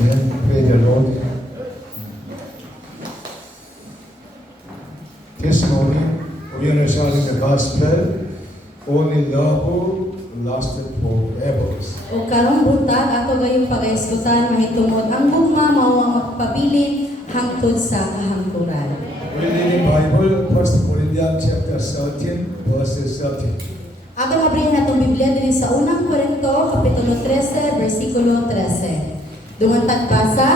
Amen. Praise the Lord. This morning we are sharing the gospel. Only love lasted forever. O karong buntag ato gayong pagaisgutan mahitungod ang gugma mao ang magpabilin hangtod sa kahangturan. We read in Bible 1 Corinthians chapter 13 verses 13. Atong abrihan atong Biblia dinhi sa unang Korinto kapitulo 13 bersikulo 13. Dungan tagbasa,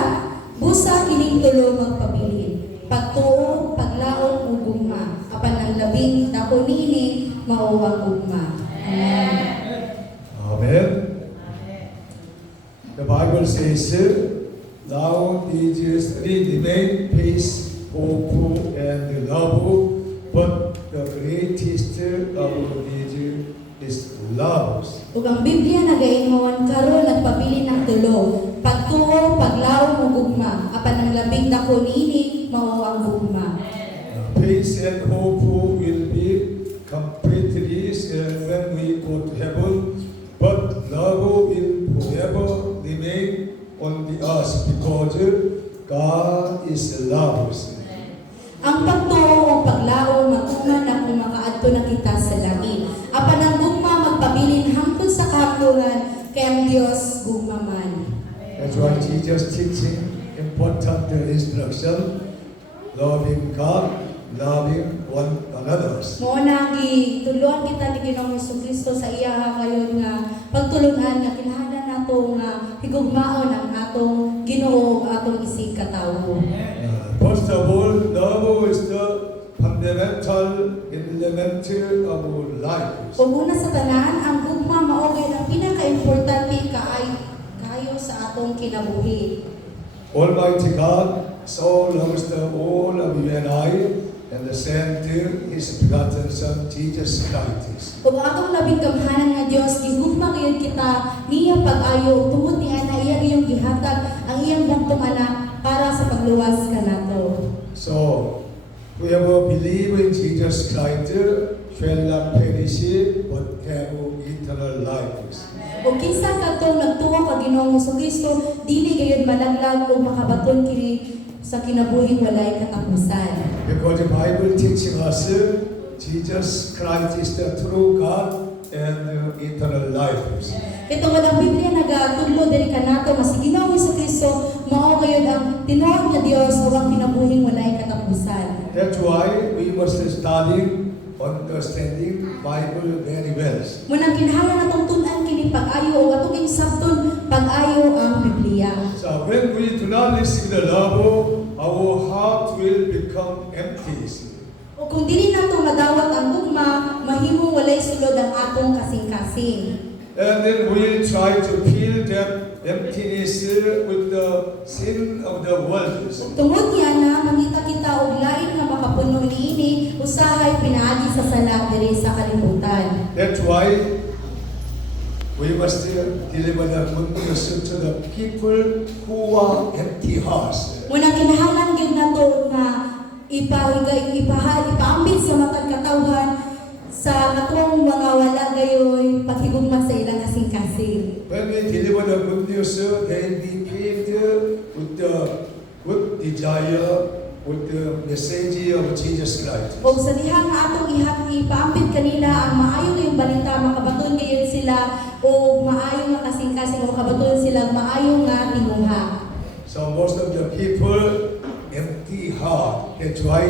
busa kining tulo magpabilin. Pagtuo, paglaom ug gugma. Apan ang labing dako niini mao ang gugma. Amen. Amen. The Bible says, "Now these three remain: peace, hope, and love. But the greatest of these is love." Ug ang Biblia nagaingon karon nagpabilin ng tulo, pagtuo, paglaom ug gugma. Apan ang labing dako niini mao ang gugma. Peace and hope will be completely when we go to heaven, but love will forever remain on the earth because God is love. Ang pagtuo ug paglaom matuman na kung makaadto na kita sa langit. Apan ang gugma magpabilin hangtod sa kahapluran kay ang Dios gugma man. That's why Jesus teaching important instruction, loving God, loving one another. Mao na gituluan kita ni Ginoong Jesucristo sa iya kayon nga pagtulunan nga kinahanglan nato nga higugmaon ang atong Ginoo atong isig katawo. First of all, love is the fundamental element of our life. Ug una sa tanan, ang gugma mao gyud ang pinaka-importante kayo sa atong kinabuhi. Almighty God so loves all of you and I, and sent His begotten Son, Jesus Christ. Ug atong labing gamhanan nga Dios gigugma gyud kita niya pag-ayo tungod ni ana iya gyud gihatag ang iyang bugtong anak para sa pagluwas kanato. So, whoever believe in Jesus Christ shall not perish but have eternal life. Ug kinsa kadtong nagtuo kag Ginoong Jesucristo dili gayud malaglag ug makabaton kini sa kinabuhing walay katapusan. Because the Bible teaching us Jesus Christ is the true God and eternal life. Ito ang Biblia nagatudlo diri kanato nga si Ginoong Jesucristo mao gayud ang tinuod nga Dios ug ang kinabuhing walay katapusan. That's why we must study understanding Bible very well. Munang kinahanglan natong tun-an kini pag-ayo o atong sabton pag-ayo ang Biblia. So when we do not receive the love, our heart will become empty. O kung dili nato madawat ang gugma, mahimong walay sulod ang atong kasing-kasing. And then we'll try to fill that emptiness with the sin of the world. Ug tungod niya na mangita kita og lain nga makapuno niini usahay pinaagi sa sala diri sa kalibutan. That's why we must deliver the good news to the people who are empty hearts. Munang kinahanglan gyud nato nga ipaambit sa matag katawhan sa atong mga wala gayoy paghigugma sa ilang kasing-kasing. When we deliver the good news, they'll be filled with the good desire, with the message of Jesus Christ. O sa diha nga atong ipaambit kanila ang maayo ngayong balita, makabaton gayon sila o maayo nga kasing-kasing o makabaton sila maayo nga tinguha. So most of the people empty heart. That's why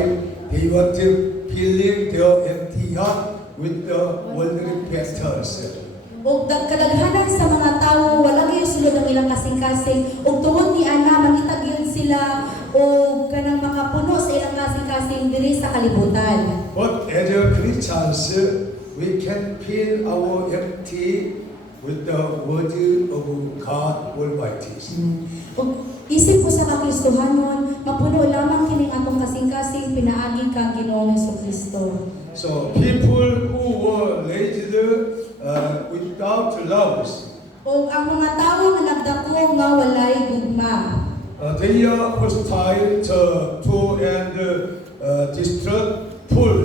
they want to filling their empty heart with the worldly factors. O kadaghanan sa mga tawo wala gyud sulod ang ilang kasing-kasing ug tungod ni ana mangita gyud sila o kanang makapuno sa ilang kasing-kasing diri sa kalibutan. But as a Christians, we can fill our empty with the word of God Almighty. Ug isip ko sa Kristohanon mapuno lamang kining atong kasing-kasing pinaagi kang Ginoong Jesucristo. So people who were raised without love, O ang mga tawo nga nagdako nga walay gugma. they are hostile to and distrustful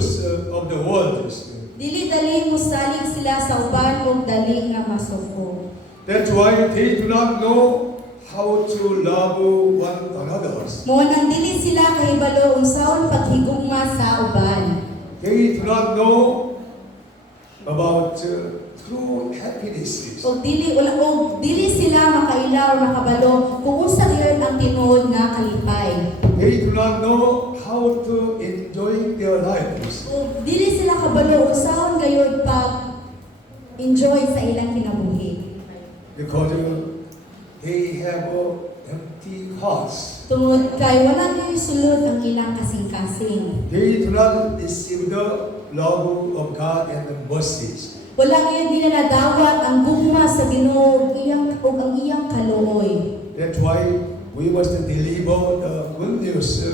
of the world. Dili dali musalig sila sa uban ug dali nga masuko. That's why they do not know how to love one another. Mo nang dili sila kahibalo unsaon paghigugma sa uban. They do not know about true happinesses. Og dili sila makaila o makabalo kung unsa gyud ang tinuod nga kalipay. They do not know how to enjoy their lives. Og dili sila kabalo unsaon gayud pag enjoy sa ilang kinabuhi. Because they have empty hearts. Tungod kay wala gyud sulod ang ilang kasing-kasing. They do not receive the love of God and the mercies. Wala gyud nila nadawat ang gugma sa Ginoo ug ang iyang kaluoy. That's why we must deliver the good news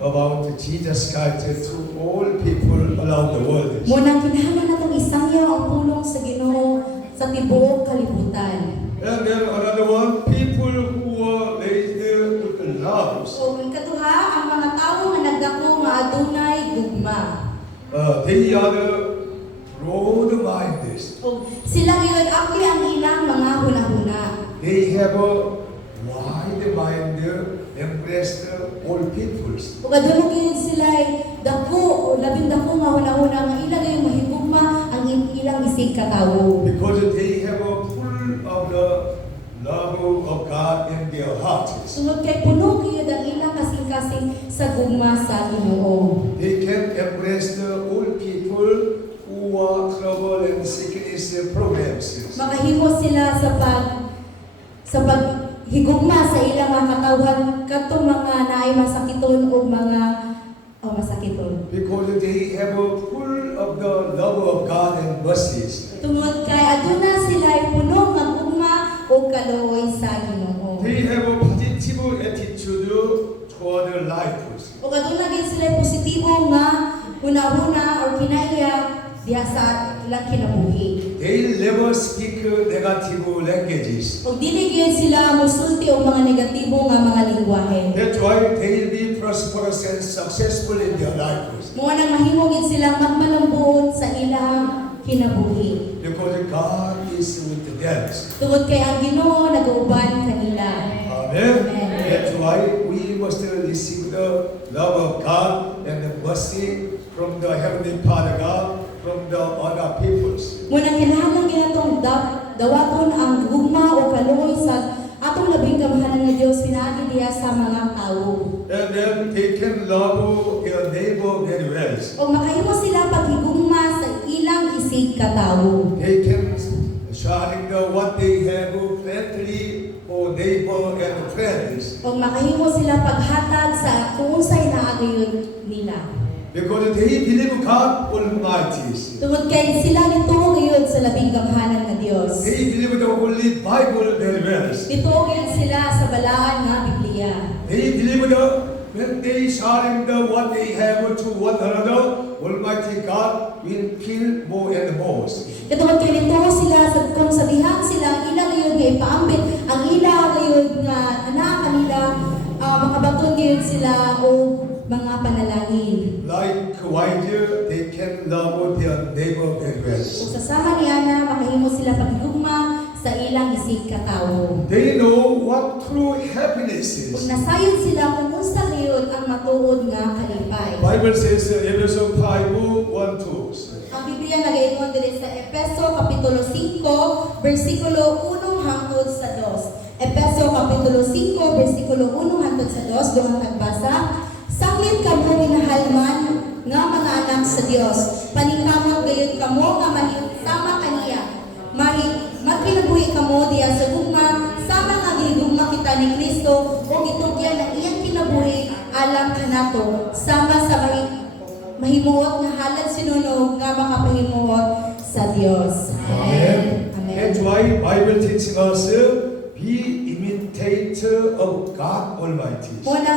about Jesus Christ to all people around the world. Muna kinahanglan natong isangyaw ang pulong sa Ginoo sa tibuok kalibutan. And then another one, people who are raised with love. O ang katuha, ang mga tawo nga nagdako nga adunay gugma. They are the broad-minded. O sila ngayon apil ang ilang mga hunahuna. They have a wide mind, embrace all peoples. O kadulog yun sila dako o labing dako nga hunahuna nga ilang ngayon mahigugma ang ilang isig katawo. Because they have a full of the love of God in their hearts. Sunod kay puno gyud ang ilang kasing-kasing sa gugma sa Ginoo. They can embrace all people who are trouble and sickness programs. Makahimo sila sa paghigugma sa ilang mga katawhan kadtong mga naay masakiton o mga masakiton. Because they have a full of the love of God and mercies. Tungod kay aduna sila puno nga gugma o kaluoy sa Ginoo. They have a positive attitude toward their lives. O aduna gid sila positibo nga hunahuna or kinaiya diha sa ilang kinabuhi. They never speak negative languages. O dili gyud sila mosulti og mga negatibo nga mga lingwahe. That's why they will be prosperous and successful in their lives. Mo nang mahimo gid sila magmalambuot sa ilang kinabuhi. Because God is with them. Tungod kay ang Ginoo nag-uban kanila. Amen. Amen. That's why we must receive the love of God and the mercy from the Heavenly Father God, from the other peoples. Muna kinahanglan ginatong dawaton ang gugma o kaluoy sa atong labing kamahalan nga Dios pinaagi diha sa mga tawo. And then they can love their neighbor very well. O makahimo sila paghigugma sa ilang isig katawo. They can sharing what they have friendly or neighbor and friends. O makahimo sila paghatag sa kung unsay naagayon nila. Because they believe God Almighty. Tungod kay sila nituo ngayon sa labing gamhanan nga Dios. They believe the Holy Bible very well. Nituo ngayon sila sa balaan nga Biblia. They believe when they sharing what they have to one another, Almighty God will feel more and more. Katungod kay nituo sila sa kung sa dihang sila ang ilang ngayon nga ipaambit, ang ilang ngayon nga anak kanila makabaton ngayon sila o mga panalangin. Likewise, they can love their neighbor very well. Kung sasama ni Ana, makahimo sila paghigugma sa ilang isig katawo. They know what true happiness Kung is. nasayod sila kung unsa ngayon ang matuod nga kalipay. Bible says Ephesians 5:1-2. Ang Biblia nagaingon diri sa Efeso kapitulo 5 bersikulo 1 hangtod sa 2. Efeso kapitulo 5 bersikulo 1 hangtod sa 2 duha nagbasa. Saklit kamo minahalman nga mga anak sa Dios. Paningkamot gayud kamo nga mahigugma kaniya. Magpinabuhi kamo diya sa gugma sama nga gihigugma kita ni Kristo o gitugyan ang iyang kinabuhi alang kanato sama sa mahimuot nga halad sinunog nga makapahimuot sa Dios. Amen. Amen. That's why Bible teaching us be imitator of God Almighty. Muna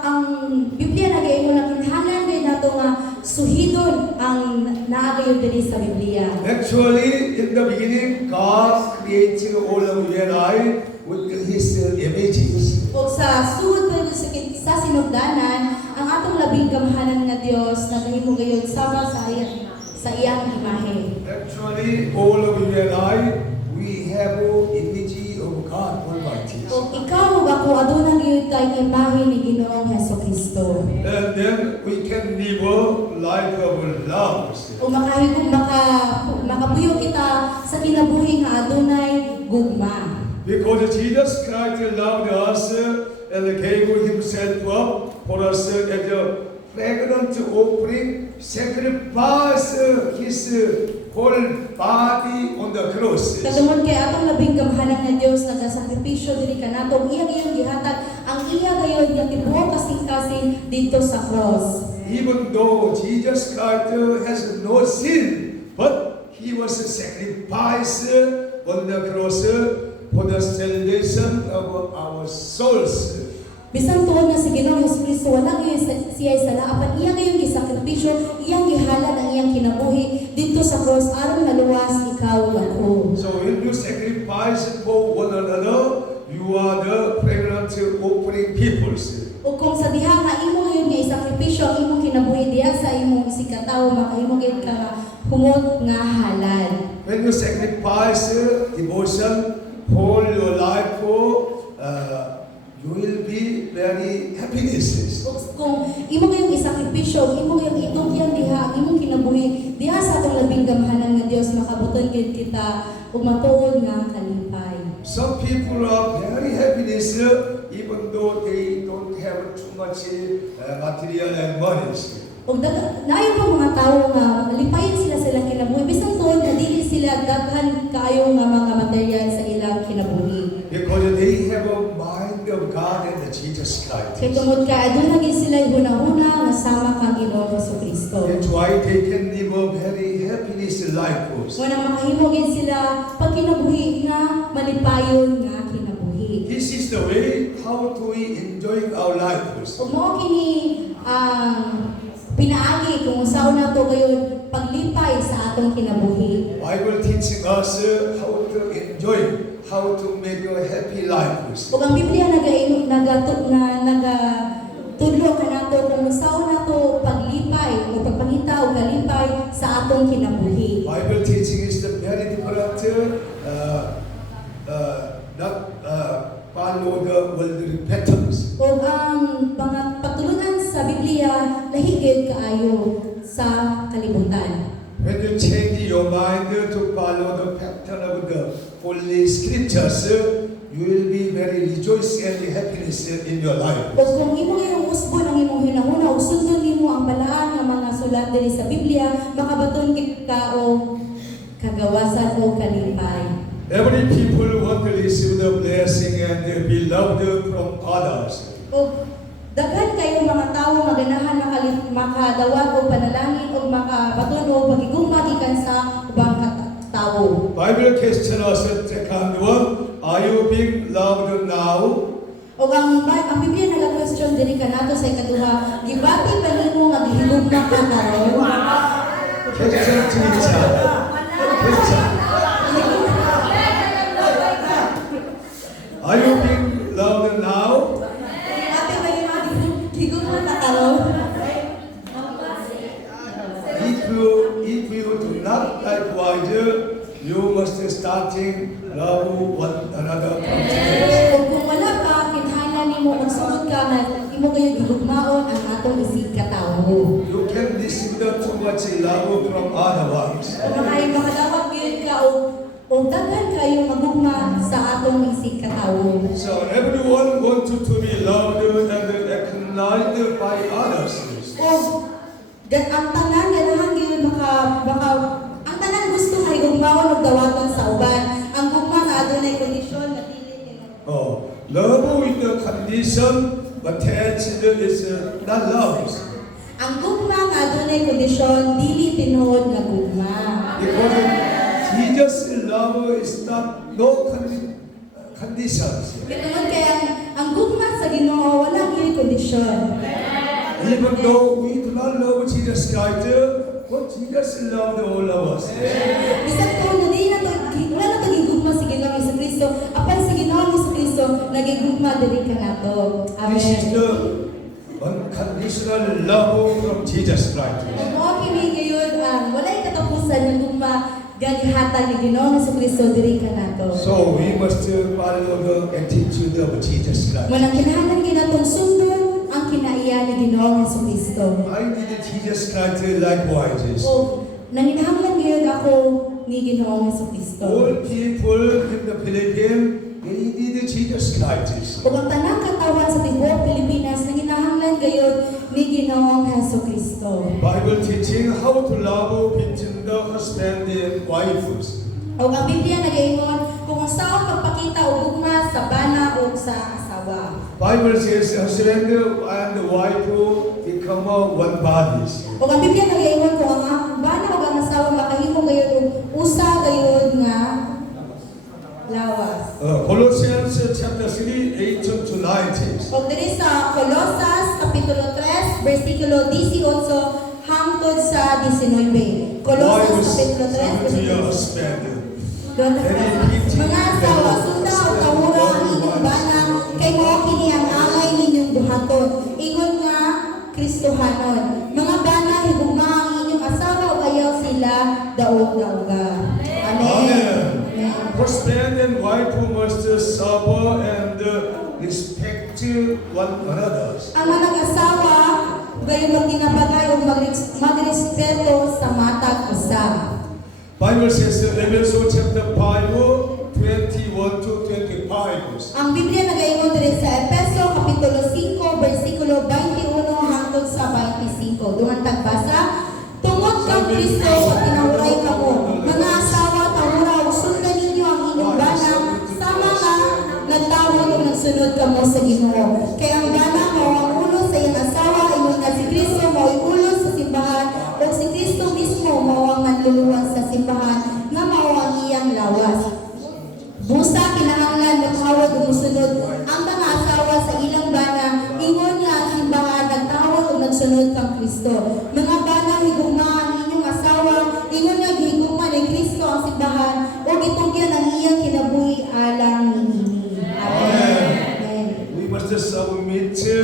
ang Biblia nagaingon na kinahanglan gayud nato nga suhidon ang naagayon diri sa Biblia. Actually, in the beginning, God created all of you and I with His images. O sa suhod pa sa sinugdanan, ang atong labing kamahalan nga Dios nagahimo gayud sama sa iyang imahe. Actually, all of you and I, we have an image of God Almighty. O ikaw ug ako aduna gyud kay imahe ni Ginoong Hesukristo. And then we can live a life of love. O makahigog makabuyo kita sa kinabuhi nga adunay gugma. Because Jesus Christ loved us and gave himself up for us as a fragrant offering, sacrifice his whole body on the cross. Katungod kay atong labing gamhanan nga Dios nagasakripisyo diri kanato iyang iyang gihatag ang iya gayud nga tibuok kasing-kasing dito sa cross. Even though Jesus Christ has no sin, but he was sacrificed on the cross for the salvation of our souls. Bisan tuod nga si Ginoong Hesukristo wala gyud siya sala apan iya gayud gisakripisyo iyang gihalad ang iyang kinabuhi dito sa cross aron maluwas ikaw ug ako. So when you sacrifice for one another, you are the fragrant offering peoples. O kung sa diha nga imo gyud nga isakripisyo ang imong kinabuhi diha sa imong isikatawo makahimo gyud ka nga humot nga halad. When you sacrifice devotion, whole your life for, you will be very happiness. O kung imo gyud isakripisyo imo gyud itugyan diha ang imong kinabuhi diha sa atong labing gamhanan nga Dios makabuton gyud kita ug matuod nga kalipay. Some people are very happiness even though they don't have too much material and money. O naay pa mga tawo nga lipayon sila sa ilang kinabuhi bisan tuod nga dili sila daghan kaayo nga mga material sa ilang kinabuhi. Because they have a mind of God and Jesus Christ. Kay tungod ka aduna gyud sila hunahuna nga sama kang Ginoong Hesukristo. That's why they can live a very happiness life. Wala makahimo gyud sila pag kinabuhi nga malipayon nga kinabuhi. This is the way how to we enjoy our life. Ug mao kini ang pinaagi kung usaw na to gayud paglipay sa atong kinabuhi. Bible teaching us how to enjoy, how to make a happy life. Ug ang Biblia nagatudlo kanato kung usaw na to paglipay o pagpangita o kalipay sa atong kinabuhi. Bible teaching is the very different, not follow the worldly patterns. O ang mga patulunan sa Biblia lahigid kaayo sa kalibutan. When you change your mind to follow the pattern of the Holy Scriptures, you will be very rejoicing and happiness in your life. O kung imo yung usbon ang imong hinahuna o sundon nimo ang balaan nga mga sulat diri sa Biblia, makabaton ka o kagawasan o kalipay. Every people want to receive the blessing and be loved from others. O daghan kayo mga tawo nga ganahan makadawat o panalangin o makabaton o pagigugma gikan sa ubang tawo. Bible question us second one, are you being loved now? O ang Biblia naga-question diri kanato sa ikaduha, gibati ba nimo nga gihigugma ka karon? Question teacher. Question. Are you being loved now? Gibati ba nimo nga gihigugma ka karon? If you do not likewise, you must starting love one another from today. O kung wala pa kinahanglan nimo magsugod ka nga imo kayo gihugmaon ang atong isig katawo. You can receive too much love from other ones. O makadawat gyud ka o daghan kayo magugma sa atong isig katawo. So everyone wants to be loved and acknowledged by others. O ang tanan ganahan gyud ang tanan gusto kay gugmaon ug dawaton sa uban. Ang gugma nga adunay kondisyon nga dili tinod. Oh, love with the condition attached is not love. Ang gugma nga adunay kondisyon dili tinuod nga gugma. Because Jesus' love is not no conditions. Tungod kay ang gugma sa Ginoo wala gyud kondisyon. Even though we do not love Jesus Christ, but Jesus loved all of us. Bisag to na di na to wala na to gigugma si Ginoong Hesukristo, apan si Ginoong Hesukristo nagigugma diri kanato. This is Amen. the unconditional love from Jesus Christ. Mo kini gayon ang walay katapusan nga gugma Gagihatan ni Ginoong Jesucristo diri kanato. So we must follow the attitude of Jesus Christ. Manang kinahanglan ginatong sundon ang kinaiya ni Ginoong Jesucristo. I need Jesus Christ likewise. O nanginahanglan gyud ako ni Ginoong Jesucristo. All people in the Philippines, they need Jesus Christ. Ug ang tanang katawan sa tibuok Pilipinas nanginahanglan gayud ni Ginoong Jesucristo. Bible teaching how to love between the husband and wives. O ang Biblia nagaingon kung saan pagpakita og ugma sa bana o sa asawa. Bible says husband and wife become one body. O ang Biblia nagaingon kung ang bana o ang asawa makahimo gayud og usa gayud nga lawas. Colossians chapter 3, 8 to 19. O diri sa Colosas kapitulo 3 bersikulo 18 hangtod sa 19. Colosas Wives, kapitulo 3 submit to your bersikulo husband. mga asawa, sunda o kawura ang inyong bana, kay mo kini ang angay ninyong buhaton. Ingon nga, Kristohanon. Mga bana, higugma ang inyong asawa o ayaw sila daog-daoga. Amen. Amen. Amen. Husband and wife must serve and respect one another. Ang mga asawa, gayon magtinabagay o magrespeto sa matag usa. Bible says Revelation chapter 5, 21 to 25. Ang Biblia nagaingon diri sa Efeso kapitulo 5 bersikulo 21 hangtod sa 25. Duman tagbasa, tungod kang Kristo at tinahuray kamo. Mga asawa, tawura ug sundan ninyo ang inyong bana sama nga nagtawag ug nagsunod kamo sa Ginoo. Kay ang bana mao ang ulo sa iyang asawa, ingon nga si Kristo mao'y ulo sa simbahan ug si Kristo mismo mao ang manluluwas sa simbahan nga mao ang iyang lawas. Busa kinahanglan magtawag ug mosunod ang mga asawa sa ilang bana, ingon nga ang simbahan nagtawag ug nagsunod kang Kristo. Mga bana, higugma ang inyong asawa, ingon nga gihigugma ni Kristo ang simbahan ug itugyan ang iyang kinabuhi alang niini. Amen. Amen. We must submit to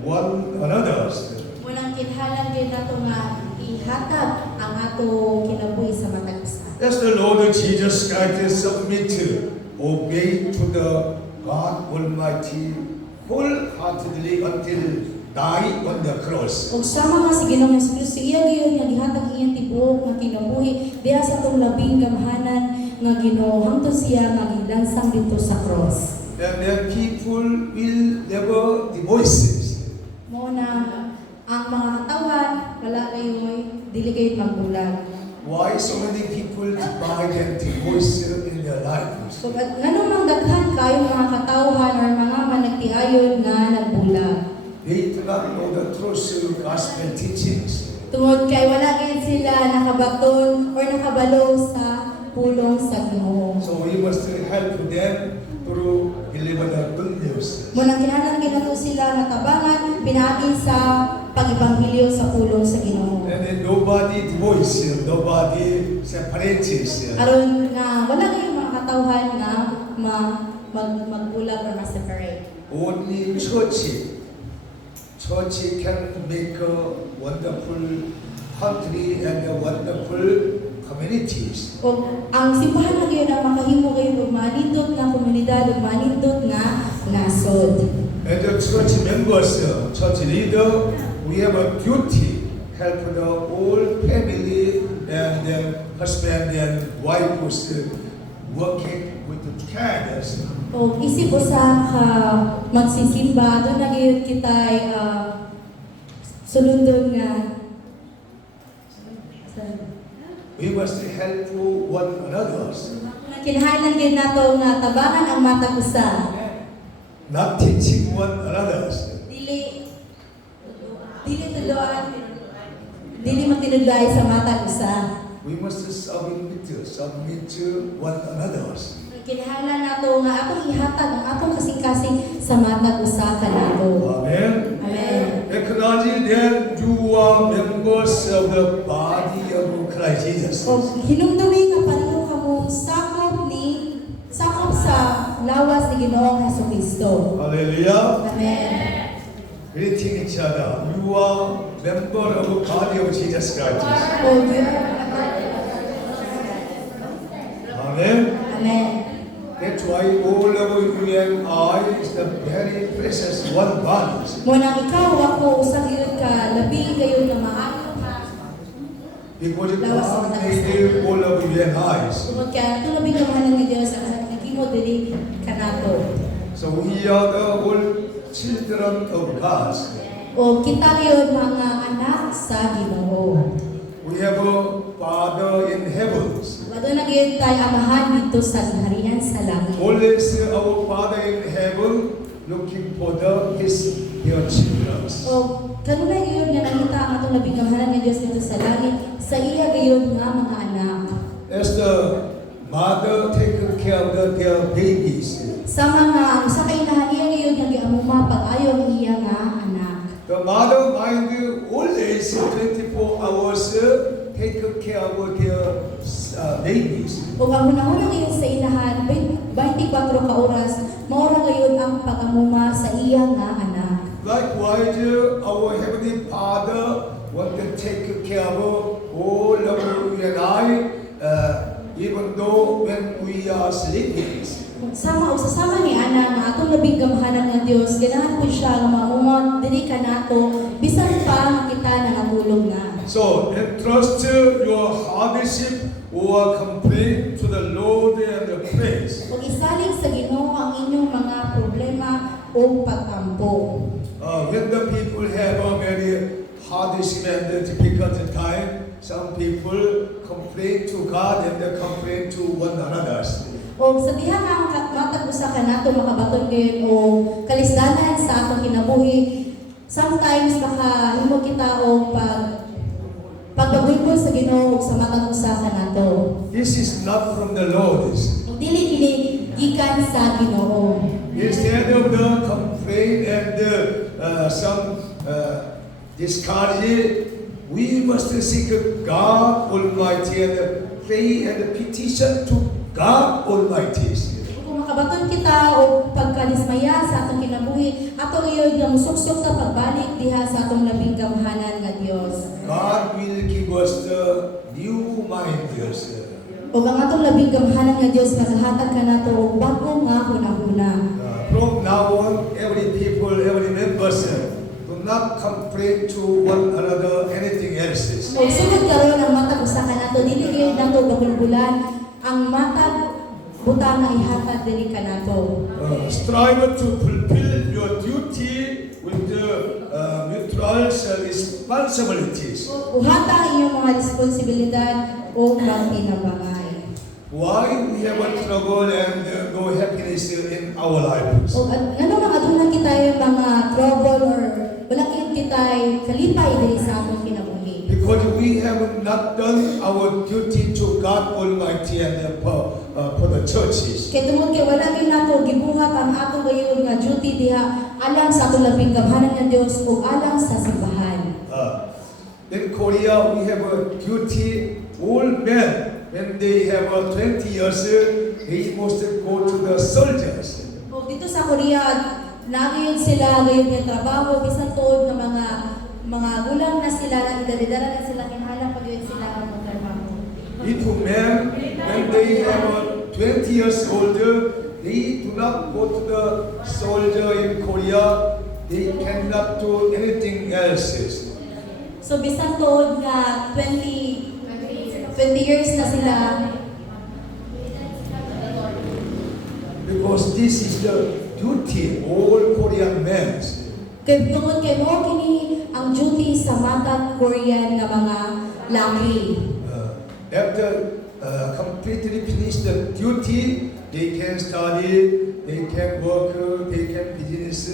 one another. Munang kinahanglan gyud nato nga ihatag ang ato kinabuhi sa matag usa. As the Lord Jesus Christ submit to, obey to the God Almighty wholeheartedly until die on the cross. Ug sama nga si Ginoong Jesucristo iya gyud nga gihatag iyang tibuok nga kinabuhi diha sa tong labing gamhanan nga Ginoo hangtod siya nga gilansang dito sa cross. And then people will never divorce. Mao na ang mga katawan wala kayoy dili kayo magbulag. Why so many people divide and divorce in their lives? So nganong nang daghan kayo mga katawhan or mga managtiayon nga nagbulag. They do not know the truth of gospel teachings. Tungod kay wala gyud sila nakabaton or nakabalo sa pulong sa Ginoo. So we must help them to deliver the good news. Munang kinahanglan ginato sila natabangan pinaagi sa pag-ebanghelyo sa pulong sa Ginoo. And then nobody divorce, nobody separates. Aron nga wala kayong mga katawhan nga magbulag or ma-separate. Only church can make a wonderful country and a wonderful communities. O ang simbahan na gyud ang makahimo kayo og manindot nga komunidad ug manindot nga nasod. As the church members, church leader, we have a duty help the whole family and their husband and wife who's working with the cares. O isip usa ka magsisimba doon na gyud kitay sulundon nga We must help one another, kinahanglan gyud nato nga tabangan ang matag usa. not teaching one another. Dili tuloan dili matinudlay sa matag usa. We must submit to one another. Kinahanglan nato nga atong ihatag ang atong kasing-kasing sa matag usa kanato. Amen. Amen. Acknowledge that you are members of the body of Christ Jesus. O hinumdumi nga pareho kamo sakop sa lawas ni Ginoong Jesucristo. Hallelujah. Amen. Greeting each other. You are member of the body of Jesus Christ. O Amen. Amen. That's why all of you and I is the very precious one bodies. Muna ikaw, ako, usang yun ka, labi kayo na maayo ka. Because God made all of you and I. Tungod kaya, ito labi kamahalan ng Diyos, ang nagimo dili kanato. So we are the all children of God. O kita yun mga anak sa Ginoo. We have a Father in heavens. Wado na gayon tayo amahan dito sa harian sa langit. Always our Father in heaven looking for his dear children. O kanunay gayon nga nakita ang atong labing kamahalan ng Diyos dito sa langit, sa iya gayon nga mga anak. As the mother take care of their babies, Sa mga sa kainahan iya gayon nga giamuma pag-ayo ang iya nga anak. the mother mind always 24 hours take care of their babies. O ang hunahuna ngayon sa inahan, 24 ka oras, maura ngayon ang pag-amuma sa iya nga anak. Likewise, our Heavenly Father want to take care of all of you and I, even though when we are sleeping. Sama o sasama ni Ana nga atong labing gamahanan nga Dios, ganahan po siya nga maumot diri kanato bisan pa kita nangatulog na. So, entrust your hardship or complaint to the Lord and the praise. Ug isalig sa Ginoo ang inyong mga problema o pagtampo. When the people have a very hardship and difficult time, some people complain to God and they complain to one another. O sa diha nga matag usa ka nato makabaton gayon o kalisdanan sa atong kinabuhi, sometimes makahimo kita og pagbabulbul sa Ginoo ug sa matag usa ka nato. This is not from the Lord. Ug dili gikan sa Ginoo. Instead of the complaint and some discourage, we must seek God Almighty and pray and petition to God Almighty. Kung makabaton kita o pagkadismaya sa atong kinabuhi, ato ngayon nga musuksok sa pagbalik diha sa atong labing gamahanan nga Dios. God will give us the new mind, yes. O ang atong labing gamahanan nga Dios makahatag kanato og bago nga hunahuna. From now on, every people, every members do not complain to one another anything else. O sugod karon ang matag usa kanato dili gyud nato gabulbulan ang matag butang nga ihatag diri kanato. Strive to fulfill your duty with the mutual responsibilities. Uhata ang inyong mga responsibilidad o pagtinabangay. Why we have a trouble and no happiness in our lives? O ano mga aduna kita yung mga trouble or wala kita kalipay diri sa atong kinabuhi. Because we have not done our duty to God Almighty and for the churches. Kaya tungod kay wala gyud nato gibuhat ang ato gayon nga duty diha alang sa atong labing gamahanan nga Dios ug alang sa simbahan. In Korea, we have a duty. All men, when they have 20 years, they must go to the soldiers. O dito sa Korea, nagayon sila gayon nga trabaho bisan tuod nga mga gulang na sila na idadala na sila kinahanglan pag yun sila ang magtrabaho. If men, when they have 20 years older, they do not go to the soldier in Korea. They cannot do anything else. So bisan tuod nga 20 years na sila. Because this is the duty all Korean men. Kay tungod kay mo kini ang duty sa matag Korean nga mga laki. After completely finish the duty, they can study, they can work, they can business,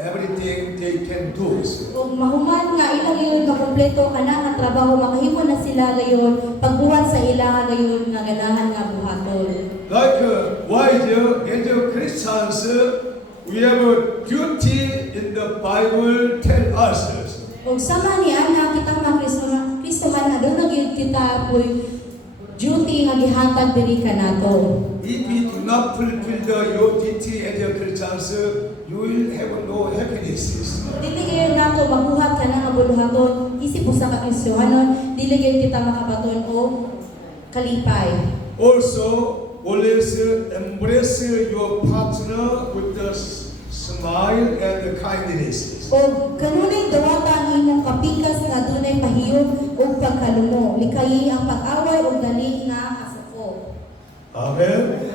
everything they can do. Kung mahuman nga ilang gayon makompleto kana nga trabaho makahimo na sila gayon pagbuhat sa ilang gayon nga ganahan nga buhaton. Like wise as Christians, we have a duty in the Bible tell us. Og sama ni ana kita mga Kristohan aduna gyud kita poy duty nga gihatag diri kanato. If we do not fulfill your duty as a Christians, you will have no happiness. Dili gyud nato mabuhat kana nga buluhaton isip usa ka Kristohanon, dili gyud kita makabaton og kalipay. Also, always embrace your partner with the smile and the kindness. O kanunay dawata ang imong kapikas nga dunay pahiyog o pagkalumo. Likayi ang pag-away o dali nga kasuko. Amen.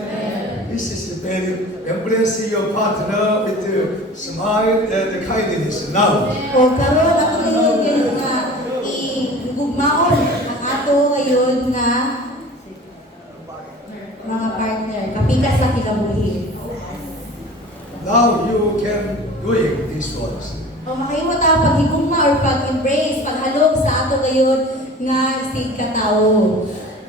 This is very embrace your partner with the smile and the kindness. Now, O karon ako ngayon nga igugmaon ang ato ngayon nga mga partner, kapikas sa kinabuhi. now you can doing these ones. O makahimo ta paghigugma or pag-embrace, paghalog sa ato ngayon nga isig katawo.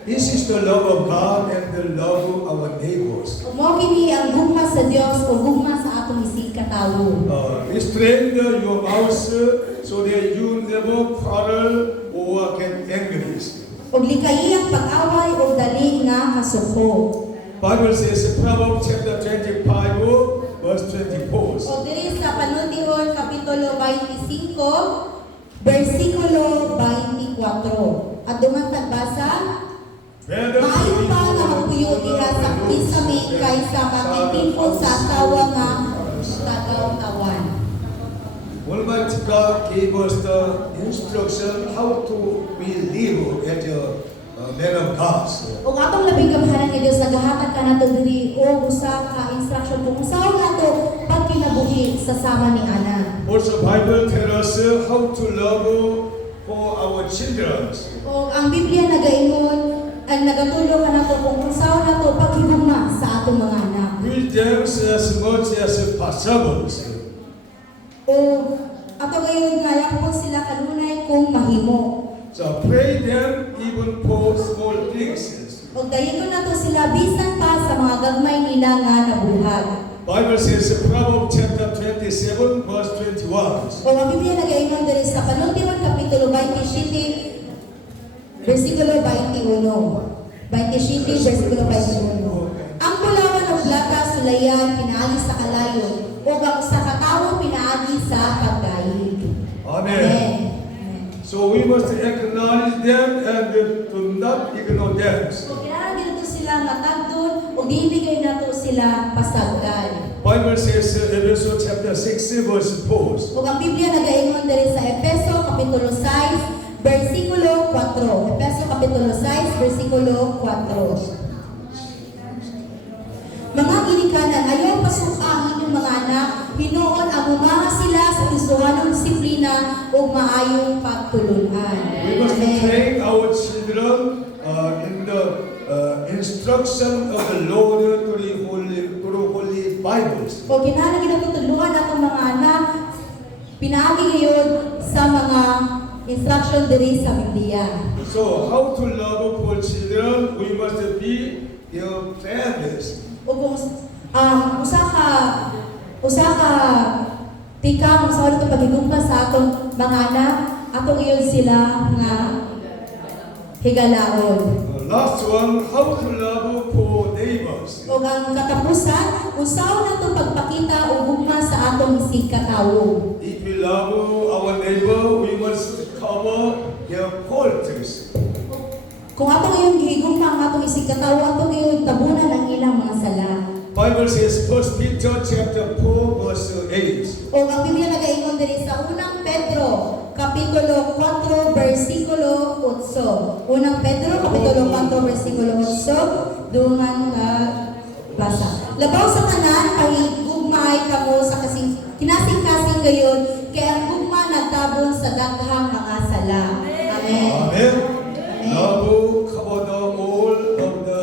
This is the love of God and the love of our neighbors. O mo kini ang gugma sa Dios o gugma sa atong isig katawo. Restrain your mouth so that you never quarrel or get angry. O likayi ang pag-away o dali nga masuko. Bible says, Proverbs chapter 25, verse 24. O diri sa Panultihon Kapitulo 25, versikulo 24. At duman tagbasa, maayo pa nga magpuyo diha sa kisami kaysa makitipon sa asawa nga tagaw-tawan. Almighty God gave us the instruction how to we live as a man of God. O atong labing gamhanan nga Dios nagahatag ka nato diri o usa ka instruction kung usaw nato pagkinabuhi sa sama ni Ana. Also, Bible tells us how to love for our children. O ang Biblia nagaingon ang nagatulong ka nato kung usaw nato paghigugma sa atong mga anak. With them as much as possible. O ato gayon nga yapon sila kanunay kung mahimo. So pray them even for small things. O dayon nato sila bisan pa sa mga gagmay nila nga nabuhat. Bible says Proverbs chapter 27 verse 21. O ang Biblia nagaingon diri sa Panultihon Kapitulo 27 versikulo 21. 27 versikulo 21. Ang bulawan ng plata sulayan pinaagi sa kalayo o ang sa katawo pinaagi sa pagdaig. Amen. So we must acknowledge them and do not ignore them. So kailangan dito sila matagdon o dibigay nato sila pasagdan. Bible says Ephesians chapter 6 verse 4. O ang Biblia nagaingon diri sa Efeso Kapitulo 6 versikulo 4. Efeso Kapitulo 6 versikulo 4. Mga ginikanan, ayaw pasukaan inyong mga anak, hinuon ang umaha sila sa isuhanong disiplina o maayong pagtulungan. We must train our children in the instruction of the Lord through Holy Bibles. O kinahanglan ginatutuluan atong mga anak, pinaagi ngayon sa mga instruction diri sa Biblia. So how to love for children? We must be their fathers. O kung usa ka tikang sa ulit pagigugma sa atong mga anak, atong iyon sila nga higalaon. Last one, how to love for neighbors. O ang katapusan, usaw na itong pagpakita o gugma sa atong isig katawo. If we love our neighbor, we must cover their faults. Kung atong iyong gihigugma ang atong isig katawo, atong iyong tabunan ang ilang mga sala. Bible says 1 Peter chapter 4 verse 8. O ang Biblia nagaingon diri sa unang Pedro, Kapitulo 4, versikulo 8. Unang Pedro, Kapitulo 4, versikulo 8, dungan nga basa. Labaw sa tanan, pahigugmaay kamo sa kinasing-kasing gayon, kaya ang gugma nagtabon sa daghang mga sala. Amen. Amen. Love cover all of the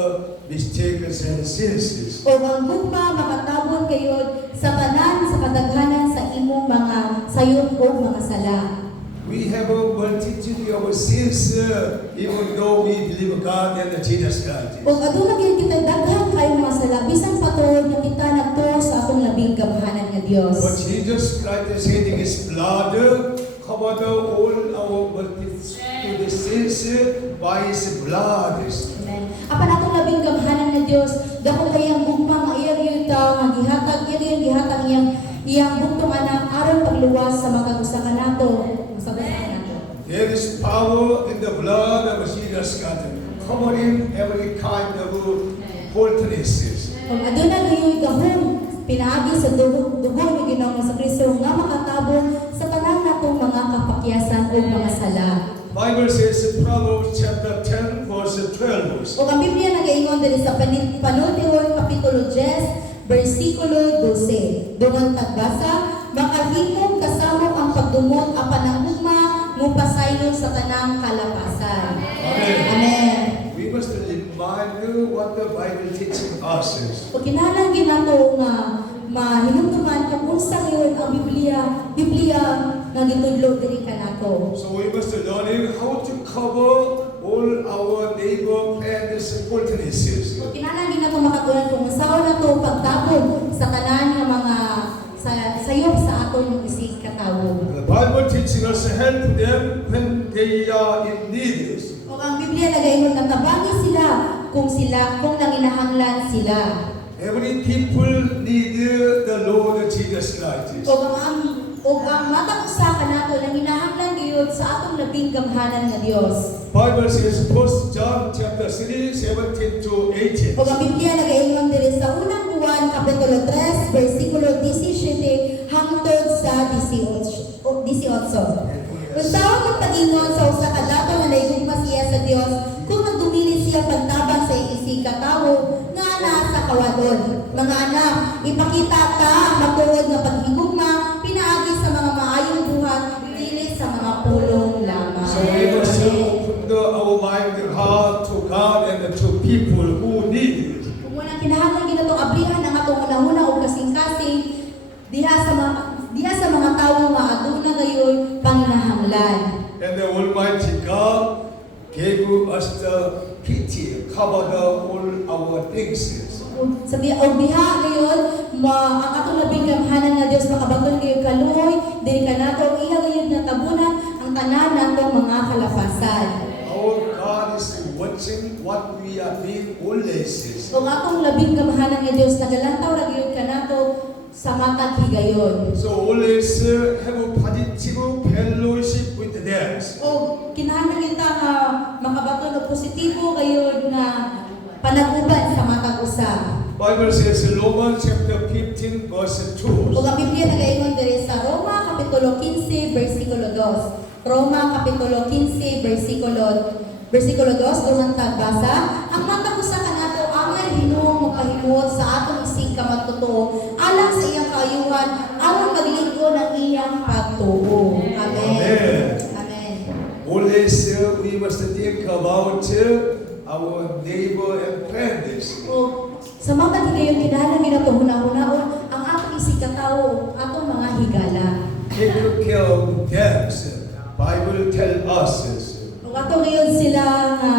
mistakes and sins. O ang gugma makatabon gayon sa tanan sa kadaghanan sa imong mga sayon o mga sala. We have a multitude of sins even though we believe God and Jesus Christ. O aduna gyud kita daghan kayo mga sala bisan patuod nga kita nagtuo sa atong labing gamhanan nga Dios. But Jesus Christ is shedding His blood covered all our multitude sins by His blood. Amen. Apan atong labing gamhanan nga Dios, dako kayang gugma nga iya gyud ta nga gihatag gihatag iyang bugtong anak aron pagluwas sa makagusa kanato. There is power in the blood of Jesus Christ, covering every kind of fault pinaagi sa dugo ni Ginoong Kristo nga makatabong sa tanan natong mga kapakyasan o mga sala. Bible says in Proverbs chapter 10 verse 12. O ang Biblia nagaingon din sa Panudihon Kapitulo 10, versikulo 12. Dungan tagbasa, makahimong kasamo ang pagdumot apan ang ugma mupasaylo sa tanang kalapasan. Amen. Amen. We must remind you what the Bible teaching us is. O kinahanglan ginato nga mahinumduman kung unsa yun ang Biblia nga gitudlo diri kanato. So we must learn how to cover all our neighbor friends opportunities. O kinahanglan ginato makatunan kung unsaon nato pagtabog sa tanan nga mga sayop sa aton isig katawo. The Bible teaching us to help them when they are in need. O ang Biblia nagaingon nga tabagi sila kung nanginahanglan sila. Every people need the Lord Jesus Christ. O ang matang usa kanato nanginahanglan gyud sa atong labing gamhanan nga Dios. Bible says 1 John chapter 3, 17 to 18. O ang Biblia nagaingon diri sa unang Juan kapitulo 3 versikulo 17 hangtod sa 18. Unsaon ang pag-ingon sa usa ka dato nga naigugma siya sa Dios kung nagdumili siya pagtabang sa isig katawo nga ana sa kawadon. Mga anak, ipakita ta ang matuod nga paghigugma pinaagi sa mga maayong buhat dili sa mga pulong lamang. So we must open our mind and heart to God and to people who need it. Kung walang kinahanglan ginato abrihan ang atong unahuna o kasing-kasing diha sa mga tawo nga aduna gayon panginahanglan. And the Almighty God gave us the pity, cover all our things. Sa diha gayon ang atong labing gamhanan nga Dios makabaton gayon kaluoy diri kanato iya gayon nga tabunan ang tanan natong mga kalapasan. Our God is watching what we are doing always. Kung atong labing gamhanan nga Dios nagalantaw ra gayon kanato sa matag higayon. So always have a positive fellowship with them. O kinahanglan kita nga makabaton og positibo gayon nga panag-uban sa matag usa. Bible says in Romans chapter 15 verse 2. O ang Biblia nagaingon diri sa Roma kapitulo 15 versikulo 2. Roma kapitulo 15 versikulo 2 durang tagbasa, ang matag usa kanato angay Ginoo magpahimuot sa atong isig ka magtotoo alang sa iyang kaayuhan aron maglingkod ang iyang pagtuo. Amen. Amen. Amen. Always we must think about our neighbor and friends. O sa matag higayon kinahanglan ginato hunahunahon ang atong isig katawo atong mga higala. Take good care of them. Bible tell us. Kung ato ngayon sila nga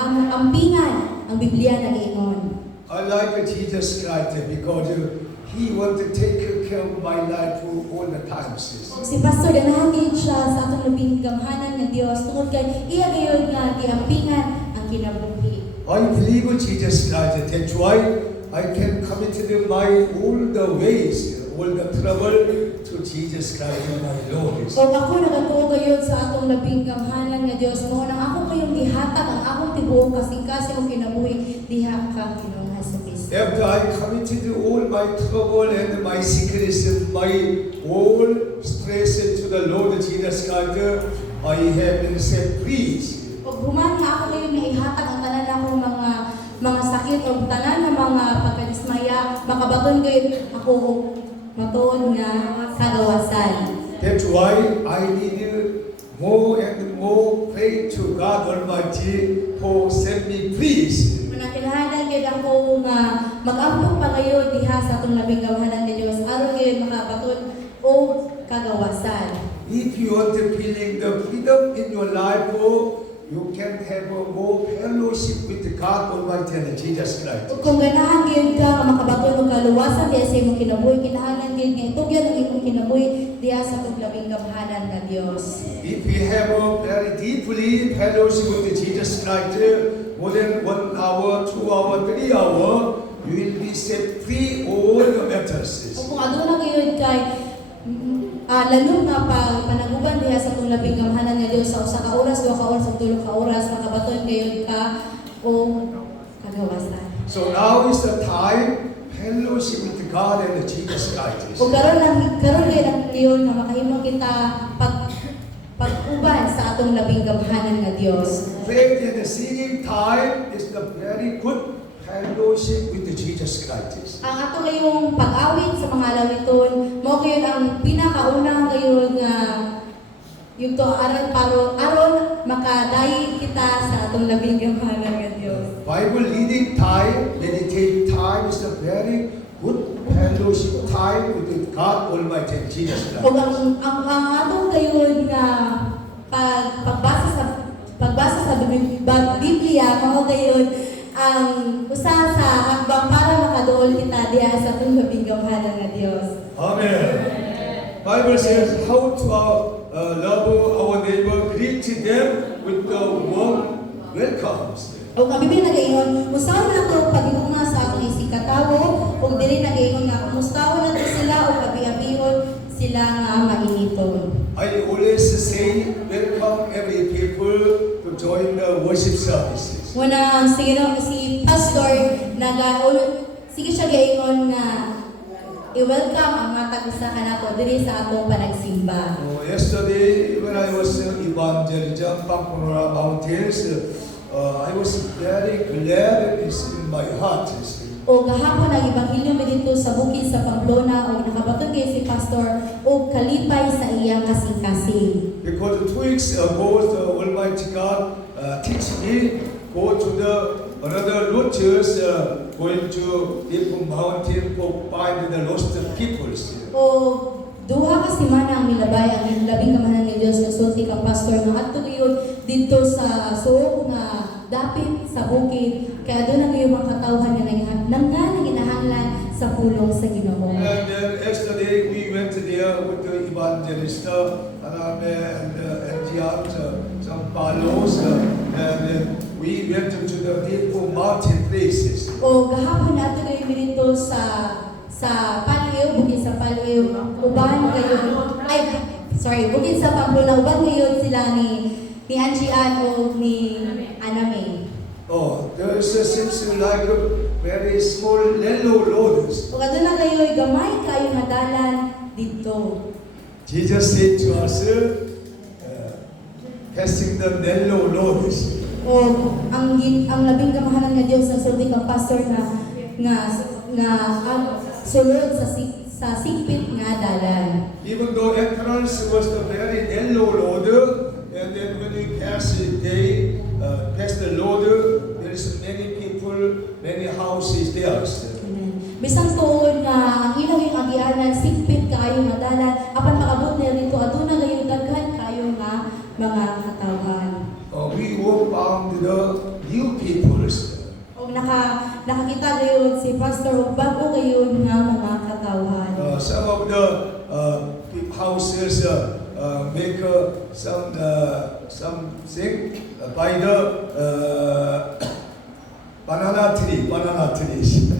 ang ampingan ang Biblia nag-ingon. I like Jesus Christ because He want to take care of my life all the times. Si Pastor ganahan gyud siya sa atong labing gamhanan nga Dios tungod kay iya gayon nga giampingan ang kinabuhi. I believe in Jesus Christ. That's why I can commit my all the ways, all the trouble to Jesus Christ, my Lord. Kung ako nagatuo gayon sa atong labing gamhanan nga Dios mo nang ako kayong gihatag ang akong tibuok kasing-kasing o kinabuhi diha ka Ginoong Jesucristo. After I committed all my trouble and my sickness and my all stress to the Lord Jesus Christ, I have been set free. Pag human nga ako ngayon na ihatag ang tanan akong mga sakit o tanan ng mga pagkadismaya, makabaton gayon ako matuod nga kagawasan. That's why I need more and more pray to God Almighty for set me free. Manakilhanan gyud ako nga mag-ampong pa ngayon diha sa atong labing gamhanan ni Dios aron gyud makabaton o kagawasan. If you want to feeling the freedom in your life, you can have a more fellowship with God Almighty and Jesus Christ. Kung ganahan gyud ka nga makabaton og kaluwasan diha sa imong kinabuhi, kinahanglan gyud nga itugyan ang imong kinabuhi diha sa atong labing gamhanan nga Dios. If we have a very deeply fellowship with Jesus Christ, more than 1 hour, 2 hour, 3 hour, you will be set free all your matters. Kung aduna gyud kay lalo nga panaguban diha sa atong labing gamhanan nga Dios sa usa ka oras, 2 ka oras, ug 3 ka oras makabaton gayud ka o kagawasan. So now is the time fellowship with God and Jesus Christ. O karon gyud ngayon nga makahimo kita pag-uban sa atong labing gamhanan nga Dios. Faith in the singing time is the very good fellowship with the Jesus Christ. Ang ato ngayong pag-awit sa mga lawiton, mo kayo ang pinakauna ngayon nga yung to aron makadayi kita sa atong labing gamhanan nga Dios. Bible reading time, meditate time is a very good fellowship time with God Almighty and Jesus Christ. O ang atong gayon nga pagbasa sa Biblia, mga gayon ang usa sa hakbang para makaduol kita diha sa atong labing gamhanan nga Dios. Amen. Bible says how to love our neighbor, greet them with the warm welcomes. O ang Biblia nagaingon, mustaon nato pagigugma sa atong isikatawo, o dili nagaingon nga mustaon nato sila o kabiabihon sila nga mainiton. I always say welcome every people to join the worship services. Muna si pastor sige siya gaingon nga i-welcome ang matag usa kanato diri sa atong panagsimba. Yesterday when I was in evangelism Pampanga Mountains, I was very glad it's in my heart. O gahapon ang ebanghelyo mi dito sa bukid sa Pamplona o nakabatog kay si pastor o kalipay sa iyang kasing-kasing. Because 2 weeks ago the Almighty God teach me go to the another church going to different mountain for find the lost peoples. O duha ka semana ang milabay ang labing gamhanan ni Dios nga sulti kang pastor nga adto gyud didto sa suok nga dapit sa bukid kaya doon ang iyong mga katawhan nga nanginahanglan sa pulong sa Ginoo. And then yesterday we went there with the evangelist and Gian, some follows, and we went to the different mountain places. O gahapon nato kayo dito sa Paliw, bukid sa Paliw, uban kayo bukid sa Pamplona, uban ngayon sila ni Angie-Ann o ni Aname. Oh, there seems like a very small yellow lotus. O kadto na kayo gamay kayo nga dalan dito. Jesus said to us, casting the yellow lotus. O ang labing gamhanan nga Dios ang sulti kang pastor nga sulod sa sikpit nga dalan. Even though entrance was the very yellow lotus, and then when you pass the loader, there is many people, many houses there. Bisang tuod nga ang ilang yung agianan, sikpit kayo nga dalan, apan makabot na dito, aduna ngayon daghan kayo nga mga katawhan. We all found the new peoples. O nakakita ngayon si Pastor, o bago ngayon nga mga katawhan. Some of the houses make something by the banana trees.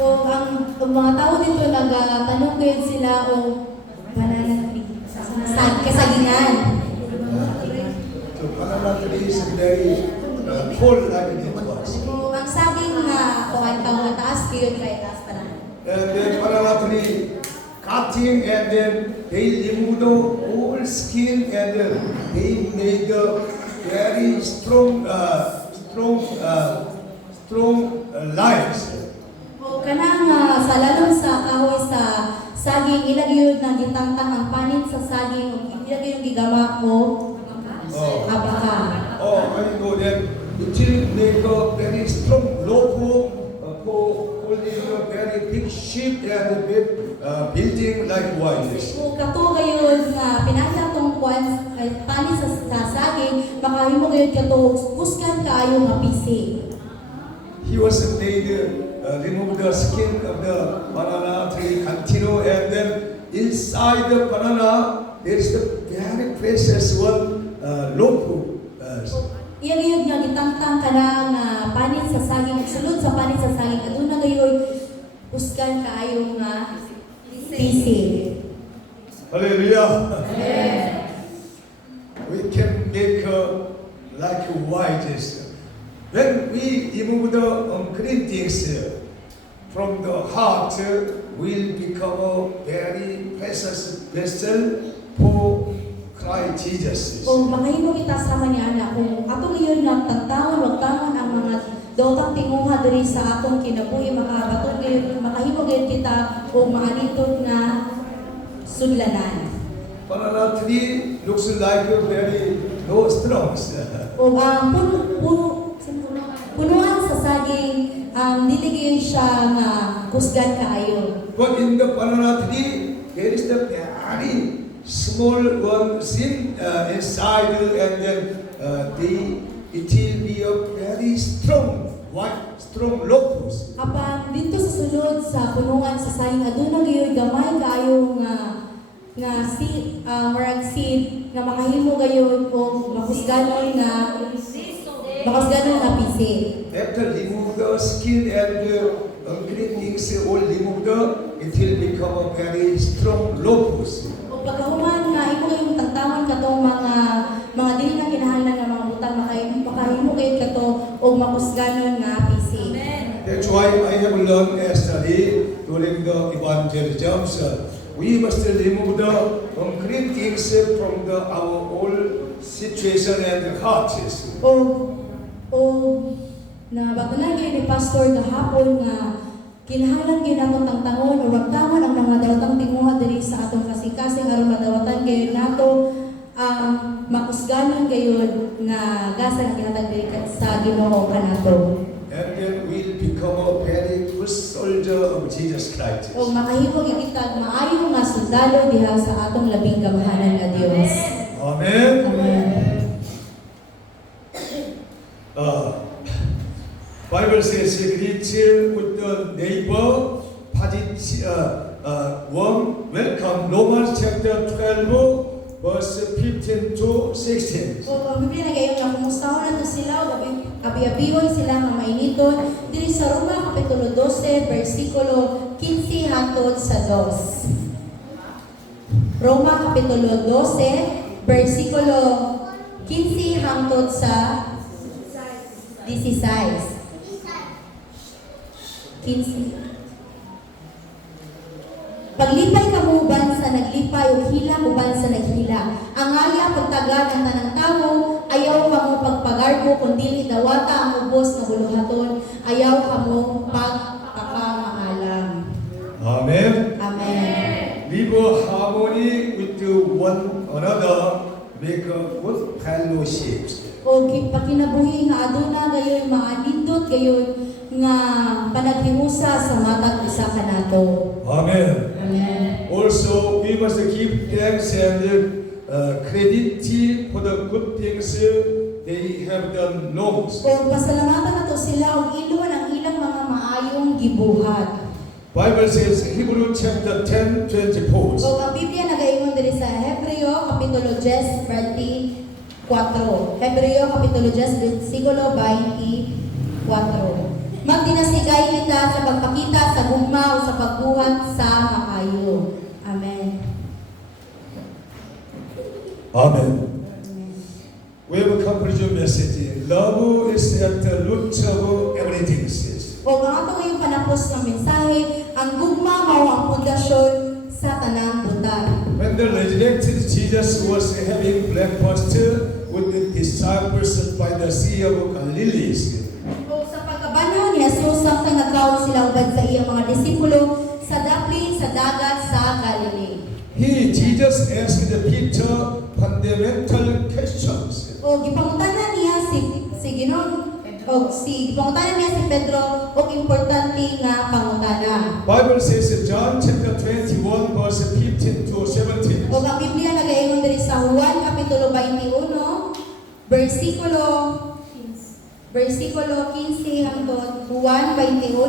O ang mga tao dito nagtanong ngayon sila o banana tree, kasagingan. The banana tree is very tall like it was. O ang saging na o ang tao nga taas kayo kay taas pa na. And then banana tree cutting, and then they remove the whole skin, and they made a very strong lines. O kanang sa lalong sa kahoy sa saging ilagyod na gitangtang ang panin sa saging o ilagyod yung gigama o abaka. Oh, I know that it will make a very strong logo for holding a very big ship and a big building like wires. O kato gayud nga pinasa tong panin sa saging makahimo gayud kato kuskan kaayo nga pisi. He was made remove the skin of the banana tree, continue, and then inside the banana there is the very precious one logo. Iyang nga gitangtang kana nga panin sa saging sulod sa panin sa saging aduna gayud kuskan kaayo nga pisi. Hallelujah. Amen. We can make like white. When we remove the green things from the heart, will become a very precious vessel for Christ Jesus. O makahimo kita sama ni anak kung atong iyon nga tagtawon wag tawon ang mga daotang tinguha diri sa atong kinabuhi makabatong gyud makahimo gyud kita o maanitod nga sudlanan. Pananatili looks like a very no strong. O ang punuan sa saging dili gyud siya nga kusgan kaayo. But in the Pananatili, there is the very small one sin inside, and then it will be a very strong, white, strong locus. Apan dito sa sulod sa punuan sa saging aduna gyud gamay kaayo nga murag seed nga makahimo gayud o makusganon nga pisi. After remove the skin and unclean things all removed, it will become a very strong locus. O pagkahuman nga imo kayong tagtaman katong mga dili na kinahanglan nga mga butang makahimo kayo kato o makusganon nga pisi. That's why I have learned yesterday during the evangelism. We must remove the unclean things from our old situation and hearts. O na batunan kayo ni Pastor kahapon nga kinahanglan gyud nato tangtangon o wagtamon ang mga dawatang tinguha diri sa atong kasing-kasing aron madawatan kayo nato makusganon gayud nga gasa nga kinatag diri sa Ginoo kanato. And then we'll become a very good soldier of Jesus Christ. O makahimo kita maayo nga sundalo diha sa atong labing gamhanan nga Dios. Amen. Amen. Bible says, greet with the neighbor, warm welcome. Romans chapter 12, verse 15 to 16. O ang Biblia nagayon nga kumustahon nato sila o abi-abiyon sila nga mainiton diri sa Roma kapitulo 12 bersikulo 15 hangtod sa 2. Roma kapitulo 12 bersikulo 15 hangtod sa 16. 15. Paglipay kamo uban sa naglipay o hila uban sa naghila. Ang aya pagtagad ang tanang tawo, ayaw kamo pagpagarbo kundi dawata ang ubos nga buluhaton, ayaw kamo pagpakamaalam. Amen. Amen. Live harmony with one another, make a good fellowship. O pakinabuhi nga aduna gayon maanindot gayon nga panaghimusa sa matag usa kanato. Amen. Amen. Also, we must give thanks and credit for the good things they have done long. O pasalamatan nato sila og ilon ang ilang mga maayong gibuhat. Bible says Hebrew chapter 10, 24. O ang Biblia nagaingon diri sa Hebreo kapitulo 10 24. Hebreo kapitulo 10 bersikulo 24. Magdinasigay kita sa pagpakita sa gugma o sa pagbuhat sa makayo. Amen. Amen. We have a conclusion message. Love is at the root of everything. O ang ato ngayong panapos ng mensahe, ang gugma mao ang pundasyon sa tanang butan. When the resurrected Jesus was having breakfast with the disciples by the Sea of Galilee, O sa pagkabanhaw ni Jesus samtang nagkaon sila ubad sa iyang mga disipulo sa daplin sa dagat sa Galilee. Jesus asked Peter fundamental questions. O gipangutanan niya si Ginoong gipangutanan niya si Pedro og importante nga pangutana. Bible says in John chapter 21 verse 15 to 17. O ang Biblia nagaingon diri sa Juan kapitulo 21 Versikulo 15 hangtod Juan 21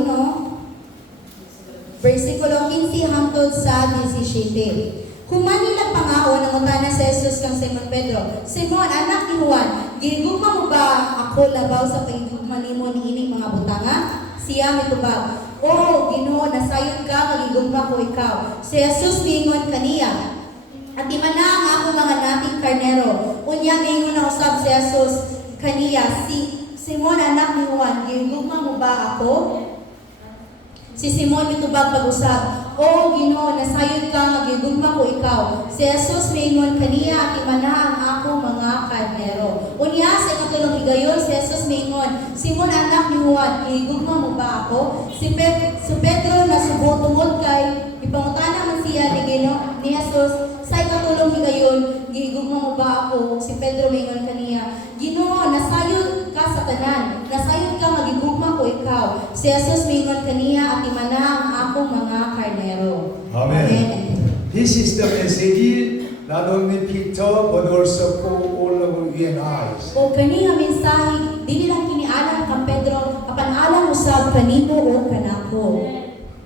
versikulo 15 hangtod sa 17. Human nila pangaon ang utana sa Jesus kang Simon Pedro. Simon, anak ni Juan, ginugma mo ba ako labaw sa pagigugma nimo niining mga butanga? Siya mitubag, "O Ginoo, nasayon ka magigugma ko ikaw." Si Jesus niingon kaniya, "At di man na ang ako mga nating karnero." Unya niingon na usab si Jesus kaniya, Simon, anak ni Juan, ginugma mo ba ako? Si Simon mitubag pag-usab, O Ginoo, nasayod ka magigugma ko ikaw. Si Jesus mingon kaniya at imana ang ako mga karnero. Unya sa ikatulong higayon, si Jesus mingon, Simon anak ni Juan, igugma mo ba ako? Si Pedro nasubo tungod kay ipangutana man siya ni Ginoo ni Jesus. Sa ikatulong higayon, gigugma mo ba ako? Si Pedro mingon kaniya, Ginoo, nasayod ka sa tanan. Nasayod ka magigugma ko ikaw. Si Jesus mingon kaniya at imana ang ako mga karnero. Amen. This is the message not only Peter but also for all of you and I. O kaniya mensahe, dili lang kinialam kang Pedro, apan alam usab kanimo o kanako.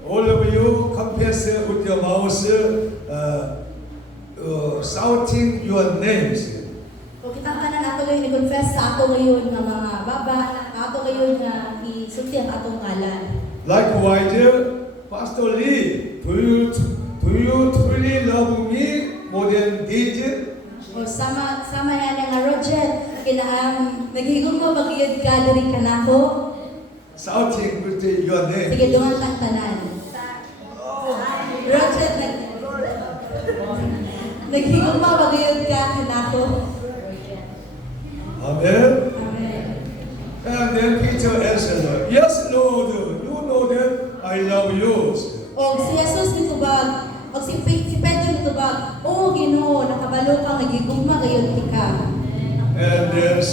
All of you confess with your mouths, shouting your names. O kita tanan ato ngayon i-confess sa ato ngayon nga mga baba, ato ngayon nga isulti ang atong ngalan. Likewise, Pastor Lee, do you truly love me more than these? O sama na nga Roger, naghigong mo bagiyod ka diri kanako. Shouting with your name. Sige dungan tang tanan. Roger naghigong mo bagiyod ka kanako. Amen. Amen. And then Peter answered, Yes, Lord, you know that I love you. O si Jesus mitubag, o si Pedro mitubag, o Ginoo, nakabalo ka nagigugma gayon tika. And then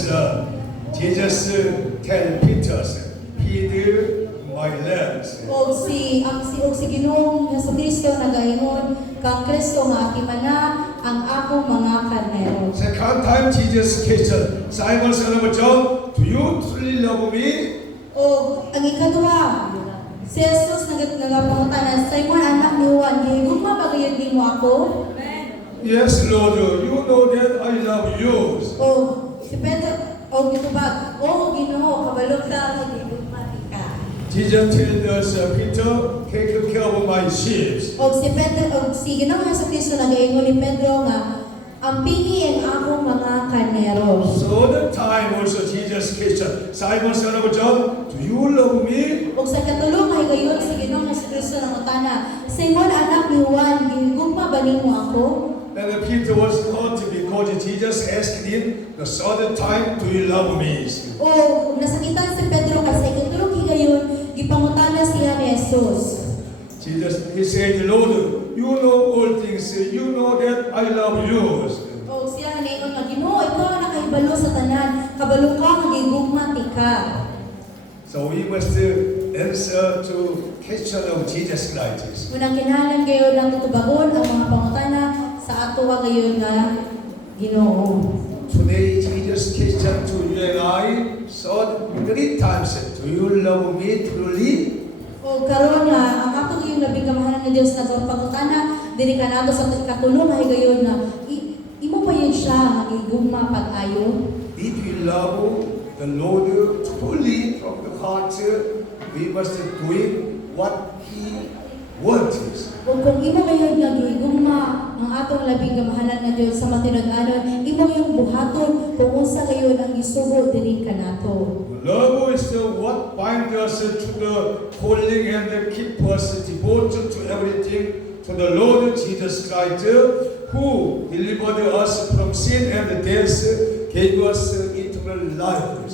Jesus tell Peter, Peter, my legs. O si Ginoong Jesucristo nagaingon kang Kristo nga akimana ang ako mga karnero. Second time Jesus questioned Simon, son of John, do you truly love me? O ang ikaduha, si Jesus nagapangutanan, Simon anak ni Juan, gigugma ba gayon din mo ako? Yes, Lord, you know that I love you. O si Pedro, o gitubag, o Ginoo, kabalo ka nagigugma ka. Jesus told us, Peter, take care of my sheep. O si Pedro, o si Ginoong Jesucristo nagaingon ni Pedro nga, ang pili ang ako mga karnero. So the time also Jesus questioned Simon, son of John, do you love me? O sa katulong ay gayon si Ginoong Jesucristo nangutana, Simon anak ni Juan, gigugma ba nimo ako? And Peter was hurt because Jesus asked him the third time, do you love me? O nasakitan si Pedro kasi katulong higayon, gipangutana siya ni Jesus. Jesus, he said, Lord, you know all things. You know that I love you. O siya naingon nga, Ginoo, ikaw ang nakahibalo sa tanan, kabalo ka nga gigugma tika. So we must answer to question of Jesus Christ. Unang kinahanglan gayon lang tutubagon ang mga pangutana sa ato gayon nga Ginoo. Today, Jesus questioned to you and I, so 3 times, do you love me truly? O karon nga ang ato gayong labing kamahalan nga Dios na sa pangutana diri kanato sa katulong nga higayon nga imo pa yun siya nga gigugma pag-ayo. If you love the Lord truly from the heart, we must do it what He wants. O kung imo mayon nga gigugma ang atong labing kamahalan nga Dios sa matinud-anon, imo yung buhaton kung unsa gayon ang gisugo diri kanato. Love is what binds us to the calling and keep us devoted to everything to the Lord Jesus Christ, who delivered us from sin and death, gave us eternal life.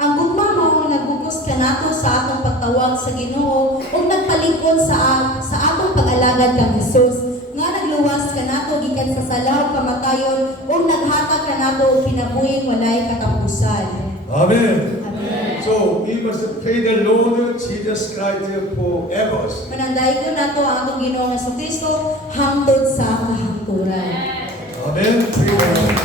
Ang gugma mao nagugos kanato sa atong pagtawag sa Ginoo ug nagpalikon sa atong pag-alagad kang Hesus nga nagluwas kanato gikan sa salaw kamatayon ug naghatag kanato og kinabuhing walay katapusan. Amen. Amen. So we must pray the Lord Jesus Christ forever. Mananday ko nato ang atong Ginoong Jesucristo hangtod sa kahangturan. Amen. Pray the Lord.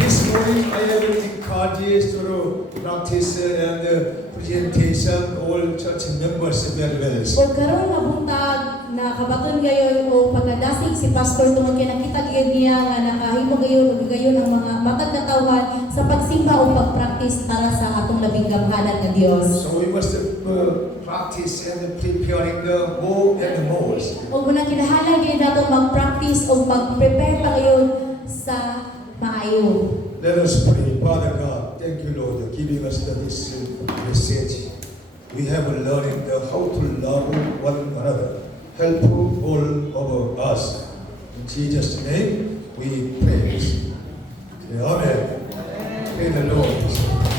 This morning I will encourage to practice and presentation all church members very well. O karon nga buntag na kabaton gayon o pagkadasig si pastor tungod kay nakita gyud niya nga nakahimo gayon ug gayon ang mga matag na tawhan sa pagsimba o pagpractice para sa atong labing gamhanan nga Dios. So we must practice and preparing the more and more. O unang kinahanglan gyud nato mag-practice o mag-prepare pa gayon sa maayo. Let us pray. Father God, thank you, Lord, giving us this message. We have learned how to love one another. help all of us. In Jesus' name we pray. Amen. Praise the Lord.